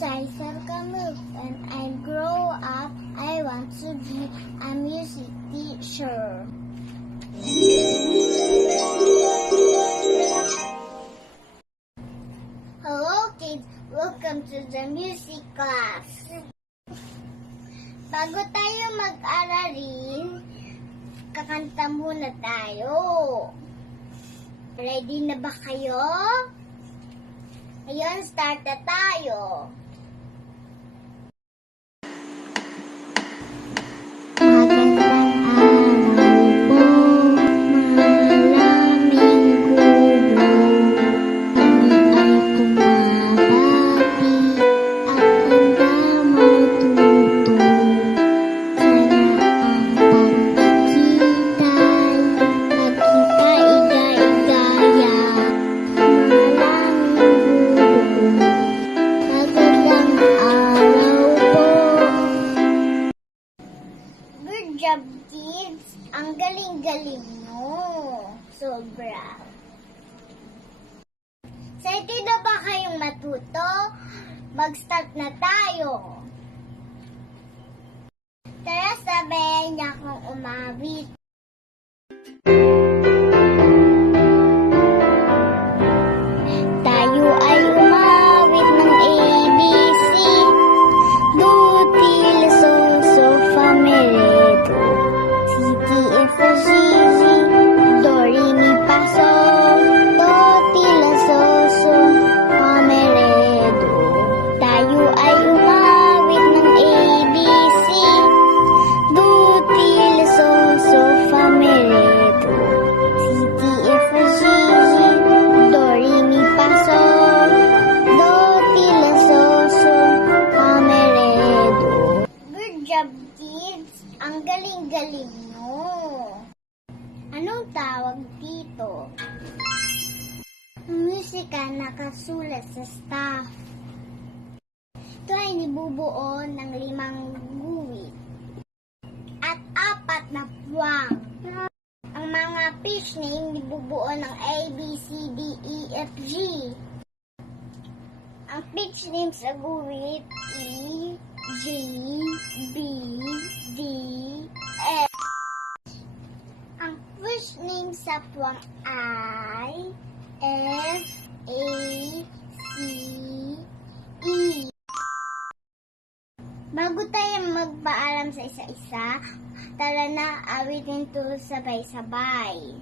name's Aisar Kamil. When I grow up, I want to be a music teacher. Hello kids, welcome to the music class. Bago tayo mag-aralin, kakanta muna tayo. Ready na ba kayo? Ngayon, start na tayo. Good job, kids! Ang galing-galing mo. Sobra. Excited na ba kayong matuto? Mag-start na tayo. Tara, sabayan niya akong umawit. Tayo ay umawit ng ABC. Do, til, so, fa, mi, re, do. Si, ti, f, g, g. Do, re, mi, fa, sol. Do, til, so, fa, mi, re, do. Tayo ay umawit ng ABC. Do, til, so, fa, mi, re, do. Si, ti, f, g, g. Do, re, mi, fa, sol. Do, til, so, fa, mi, re, do. Good job, kids! Ang galing-galing mo. Anong tawag dito? Musika nakasulat sa staff. Ito ay nibubuo ng 5 guhit at 4 na puwang. Ang mga pitch name nibubuo ng A, B, C, D, E, F, G. Ang pitch name sa guhit E, G, B, D, F. Ang pitch name sa puwang I, F, A, C, E. Bago tayo magpaalam sa isa-isa, tara na awitin to sabay-sabay.